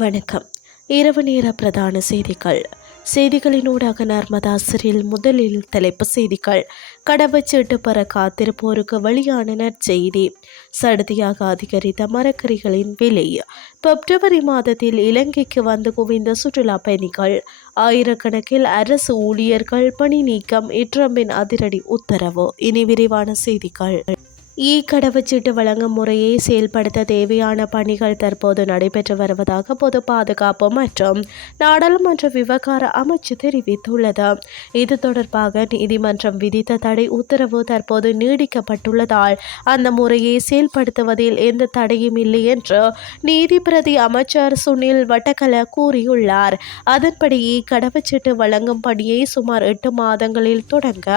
வணக்கம். இரவு நேர பிரதான செய்திகள். செய்திகளினூடாக நர்மதா முதலில் தலைப்பு செய்திகள். கடவுச்சீட்டு பெற காத்திருப்போருக்கு வெளியான நற்செய்தி. சடுதியாக அதிகரித்த மரக்கறிகளின் விலை. பிப்ரவரி மாதத்தில் இலங்கைக்கு வந்து குவிந்த சுற்றுலா பயணிகள். ஆயிரக்கணக்கில் அரசு ஊழியர்கள் பணி நீக்கம் இட்ரம்பின் அதிரடி உத்தரவு. இனி விரிவான செய்திகள். இ கடவுச்சீட்டு வழங்கும் முறையை செயல்படுத்த தேவையான பணிகள் தற்போது நடைபெற்று வருவதாக பொது பாதுகாப்பு மற்றும் நாடாளுமன்ற விவகார அமைச்சு தெரிவித்துள்ளது. இது தொடர்பாக நீதிமன்றம் விதித்த தடை உத்தரவு தற்போது நீடிக்கப்பட்டுள்ளதால் அந்த முறையை செயல்படுத்துவதில் எந்த தடையும் இல்லை என்று நீதிபிரதி அமைச்சர் சுனில் வட்டக்கல கூறியுள்ளார். அதன்படி இ கடவுச்சீட்டு வழங்கும் பணியை சுமார் எட்டு மாதங்களில் தொடங்க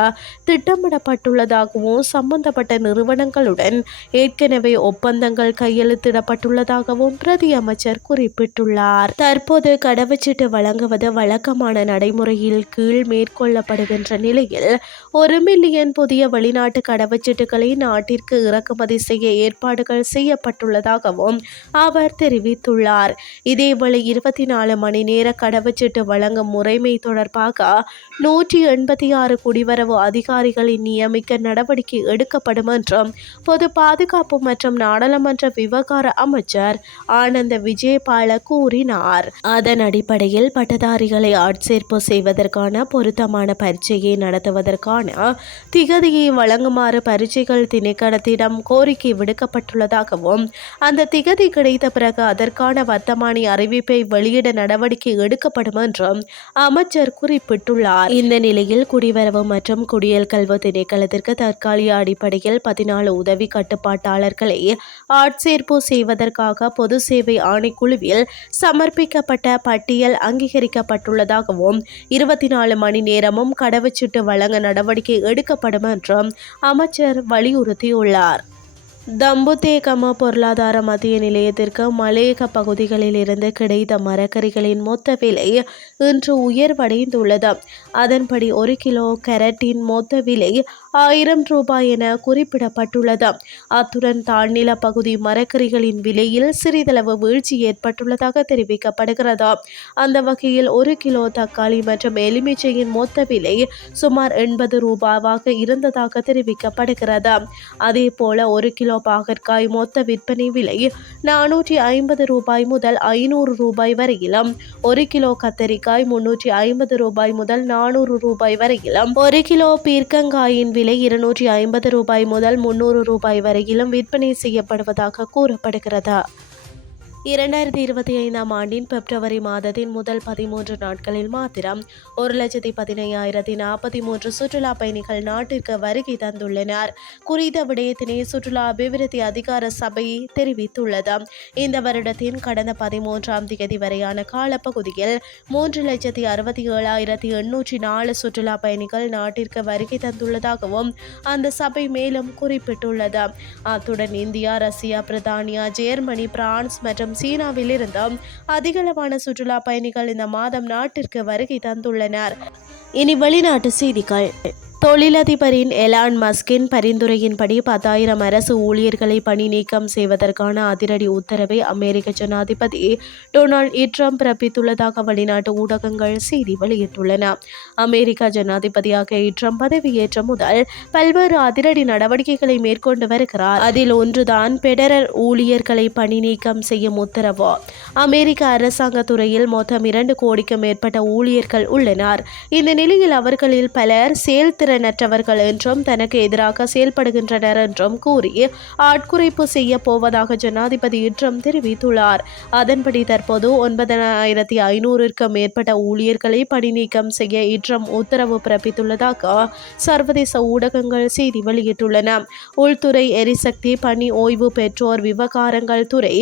திட்டமிடப்பட்டுள்ளதாகவும் சம்பந்தப்பட்ட நிறுவனங்கள் நிறுவனங்களுடன் ஏற்கனவே ஒப்பந்தங்கள் கையெழுத்திடப்பட்டுள்ளதாகவும் பிரதி அமைச்சர் குறிப்பிட்டுள்ளார். தற்போது கடவுச்சீட்டு வழங்குவது வழக்கமான நடைமுறையில் கீழ் மேற்கொள்ளப்படுகின்ற நிலையில் ஒரு மில்லியன் புதிய வெளிநாட்டு கடவுச்சீட்டுகளை நாட்டிற்கு இறக்குமதி செய்ய ஏற்பாடுகள் செய்யப்பட்டுள்ளதாகவும் அவர் தெரிவித்துள்ளார். இதேவேளை இருபத்தி நாலு மணி நேர கடவுச்சீட்டு வழங்கும் முறைமை தொடர்பாக நூற்றி எண்பத்தி ஆறு குடிவரவு அதிகாரிகளை நியமிக்க நடவடிக்கை எடுக்கப்படும் என்றும் பொது பாதுகாப்பு மற்றும் நாடாளுமன்ற விவகார அமைச்சர் ஆனந்த விஜயபால கூறினார். அதன் அடிப்படையில் பட்டதாரிகளை ஆட்சேர்ப்பு செய்வதற்கான பொருத்தமான பரீட்சையை நடத்துவதற்கான திகதியை வழங்குமாறு பரீட்சைகள் திணைக்களத்திடம் கோரிக்கை விடுக்கப்பட்டுள்ளதாகவும் அந்த திகதி கிடைத்த பிறகு அதற்கான வர்த்தமானி அறிவிப்பை வெளியிட நடவடிக்கை எடுக்கப்படும் என்றும் அமைச்சர் குறிப்பிட்டுள்ளார். இந்த நிலையில் குடிவரவு மற்றும் குடியல் கல்வி திணைக்களத்திற்கு தற்காலிக அடிப்படையில் பதினாலு உதவி கட்டுப்பாட்டாளர்களை ஆட்சேர்ப்பு செய்வதற்காக பொது சேவை ஆணைக்குழுவில் சமர்ப்பிக்கப்பட்ட பட்டியல் அங்கீகரிக்கப்பட்டுள்ளதாகவும் இருபத்தி நாலு மணி நேரமும் கடவுச்சீட்டு வழங்க நடவடிக்கை எடுக்கப்படும் என்றும் அமைச்சர் வலியுறுத்தியுள்ளார். தம்புத்தேகம பொருளாதார மத்திய நிலையத்திற்கு மலையக பகுதிகளில் இருந்து கிடைத்த மரக்கறிகளின் மொத்த விலை இன்று உயர்வடைந்துள்ளது. அதன்படி ஒரு கிலோ கேரட்டின் மொத்த விலை ஆயிரம் ரூபாய் என குறிப்பிடப்பட்டுள்ளது. அத்துடன் தாழ்நில பகுதி மரக்கறிகளின் விலையில் சிறிதளவு வீழ்ச்சி ஏற்பட்டுள்ளதாக தெரிவிக்கப்படுகிறது. அந்த வகையில் ஒரு கிலோ தக்காளி மற்றும் எலுமிச்சையின் மொத்த விலை சுமார் எண்பது ரூபாவாக இருந்ததாக தெரிவிக்கப்படுகிறது. அதே போல ஒரு கிலோ கிலோ பாகற்காய் மொத்த விற்பனை விலை நானூற்றி ஐம்பது ரூபாய் முதல் ஐநூறு ரூபாய் வரையிலும். ஒரு கிலோ கத்தரிக்காய் முன்னூற்றி ஐம்பது ரூபாய் முதல் நானூறு ரூபாய் வரையிலும். ஒரு கிலோ பீர்க்கங்காயின் விலை இருநூற்றி ஐம்பது ரூபாய் முதல் முன்னூறு ரூபாய் வரையிலும் விற்பனை செய்யப்படுவதாக கூறப்படுகிறது? இரண்டாயிரத்தி இருபத்தி ஐந்தாம் ஆண்டின் பிப்ரவரி மாதத்தின் முதல் பதிமூன்று நாட்களில் மாத்திரம் ஒரு லட்சத்தி பதினையாயிரத்தி நாற்பத்தி மூன்று சுற்றுலா பயணிகள் நாட்டிற்கு வருகை தந்துள்ளனர். குறித்த விடயத்தினை சுற்றுலா அபிவிருத்தி அதிகார சபை தெரிவித்துள்ளது. இந்த வருடத்தின் கடந்த பதிமூன்றாம் தேதி வரையான காலப்பகுதியில் மூன்று லட்சத்தி அறுபத்தி ஏழாயிரத்தி எண்ணூற்றி நாலு சுற்றுலா பயணிகள் நாட்டிற்கு வருகை தந்துள்ளதாகவும் அந்த சபை மேலும் குறிப்பிட்டுள்ளது. அத்துடன் இந்தியா ரஷ்யா பிரித்தானியா ஜெர்மனி பிரான்ஸ் மற்றும் மற்றும் சீனாவிலிருந்து அதிகளவான சுற்றுலா பயணிகள் இந்த மாதம் நாட்டிற்கு வருகை தந்துள்ளனர். இனி வெளிநாட்டு செய்திகள். தொழிலதிபரின் எலான் மஸ்கின் பரிந்துரையின்படி பத்தாயிரம் அரசு ஊழியர்களை பணி நீக்கம் செய்வதற்கான அதிரடி உத்தரவை அமெரிக்க ஜனாதிபதி டொனால்ட் ட்ரம்ப் பிறப்பித்துள்ளதாக வெளிநாட்டு ஊடகங்கள் செய்தி வெளியிட்டுள்ளன. அமெரிக்க ஜனாதிபதியாக ட்ரம்ப் பதவியேற்ற முதல் பல்வேறு அதிரடி நடவடிக்கைகளை மேற்கொண்டு வருகிறார். அதில் ஒன்றுதான் பெடரல் ஊழியர்களை பணி நீக்கம் செய்யும் உத்தரவு. அமெரிக்க அரசாங்க துறையில் மொத்தம் இரண்டு கோடிக்கும் மேற்பட்ட ஊழியர்கள் உள்ளனர். இந்த இந்நிலையில் அவர்களில் பலர் செயல்திறனற்றவர்கள் என்றும் தனக்கு எதிராக செயல்படுகின்றனர் என்றும் கூறி ஆட்குறைப்பு செய்ய போவதாக ஜனாதிபதி இன்றும் தெரிவித்துள்ளார். அதன்படி தற்போது ஒன்பதாயிரத்தி ஐநூறுக்கும் மேற்பட்ட ஊழியர்களை பணி நீக்கம் செய்ய இன்றும் உத்தரவு பிறப்பித்துள்ளதாக சர்வதேச ஊடகங்கள் செய்தி வெளியிட்டுள்ளன. உள்துறை எரிசக்தி பணி ஓய்வு பெற்றோர் விவகாரங்கள் துறை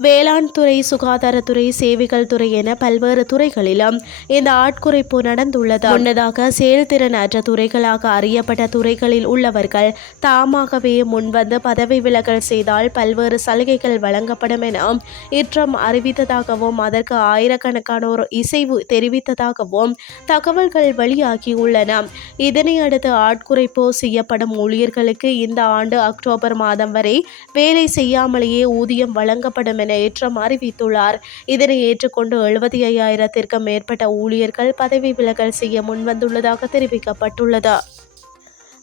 வேளாண் துறை சுகாதாரத்துறை சேவைகள் துறை என பல்வேறு துறைகளிலும் இந்த ஆட்குறைப்பு நடந்துள்ளது. முன்னதாக செயல்திறன் அற்ற துறைகளாக அறியப்பட்ட துறைகளில் உள்ளவர்கள் தாமாகவே முன்வந்து பதவி விலகல் செய்தால் பல்வேறு சலுகைகள் வழங்கப்படும் என இற்றம் அறிவித்ததாகவும் அதற்கு ஆயிரக்கணக்கானோர் இசைவு தெரிவித்ததாகவும் தகவல்கள் வெளியாகியுள்ளன இதனை அடுத்து ஆட்குறைப்பு செய்யப்படும் ஊழியர்களுக்கு இந்த ஆண்டு அக்டோபர் மாதம் வரை வேலை செய்யாமலேயே ஊதியம் வழங்கப்படும் என ஏற்றம் அறிவித்துள்ளார். இதனை ஏற்றுக்கொண்டு எழுபத்தி ஐயாயிரத்திற்கும் மேற்பட்ட ஊழியர்கள் பதவி விலகல் செய்ய முன்வந்துள்ளதாக தெரிவிக்கப்பட்டுள்ளது.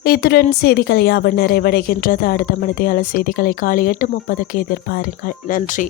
இத்துடன் செய்திகள் யாவும் நிறைவடைகின்றது. அடுத்த மணித்தியால செய்திகளை காலை எட்டு முப்பதுக்கு எதிர்பாருங்கள். நன்றி.